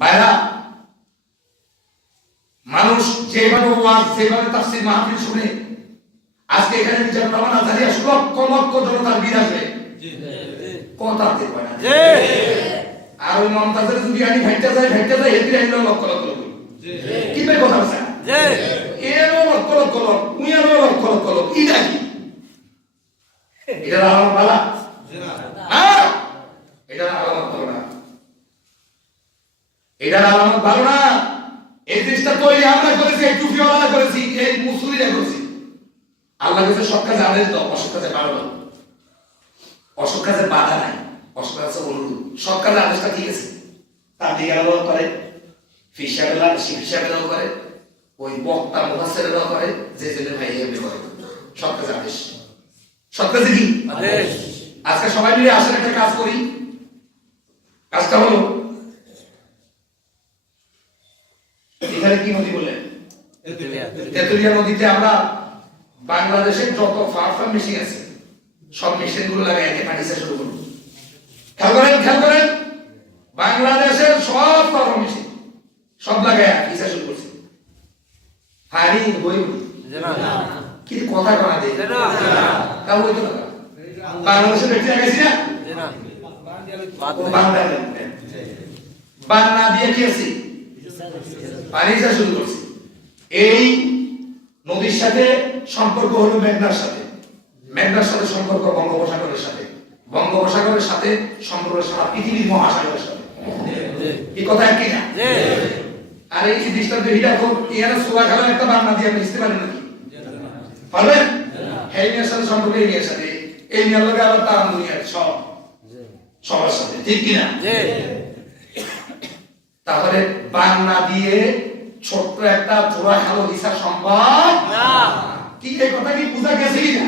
ভাইরা, মানুষ যেভাবে ওয়াজ, যেভাবে তাফসীর মাহফিল শুনে, আজকে এখানে মিজানুর রহমান আজহারী লক্ষ লক্ষ জনতার ভিড় আসবে, কথা দেখবে না। আর ওই মমতাজের যদি আনি ভাইটা যায় হেঁটে আইলো লক্ষ লক্ষ লোক, কি ভাই কথা আছে? এরও লক্ষ লক্ষ লোক, উইয়ারও লক্ষ লক্ষ লোক, এটা কি? এটা আলামত ভালো না, এটা আলামত ভালো না, এটা আলামত ভালো না। এই জিনিসটা তৈরি আমরা করেছি, এই টুপিওয়ালা করেছি, এই মুসলিরা করেছি। আল্লাহ কাছে সব কাজে আদেশ দাও, অসৎ কাজে বাড়ো দাও। অসৎ কাজে বাধা নাই, অসৎ কাজে অনুরোধ, সব কাজে আদেশটা ঠিক আছে। তার দিকে আলাদা করে, ফিসাবেলা ফিসাবেলাও করে, ওই বক্তা মুহাসসিরেরাও করে, যে জেনে ভাই এমনি করে, সব কাজে আদেশ। সব কাজে কি আদেশ? আজকে সবাই মিলে আসেন একটা কাজ করি। কাজটা হলো, এখানে কি নদী বললেন? তেতুলিয়া নদীতে আমরা বাংলাদেশের যত ফার্ম মেশিন আছে সব মেশিন গুলো লাগাই পানি চাষ শুরু করব। খেয়াল করেন, বাংলাদেশের সব ফার্ম মেশিন সব লাগাই চাষ শুরু করছে। পানি বই কি কথা কনা দেয় তা হইতো না। বাংলাদেশের ব্যক্তি লাগাইছি না, বাংলা দিয়ে কি আছে পানি চাষ শুরু করছে। এই নদীর সাথে সম্পর্ক হলো মেঘনার সাথে, মেঘনার সাথে সম্পর্ক বঙ্গোপসাগরের সাথে, বঙ্গোপসাগরের সাথে সম্পর্ক সারা পৃথিবীর মহাসাগরের সাথে। এই কথা একই না? আর এই জিনিসটা হিটা খুব ইয়ারা সোয়া খেলা একটা বাংলা দিয়ে আপনি বুঝতে পারেন নাকি? পারবেন? এই নিয়ার সাথে সম্পর্ক, এই নিয়ার সাথে, এই নিয়ার লগে আবার তার দুনিয়ার সব সবার সাথে, ঠিক কিনা? তাহলে বাংলা দিয়ে ছোট্ট একটা জোড়া খালো হিসাব সম্ভব না। কি এই কথা কি বুঝা গেছে কিনা?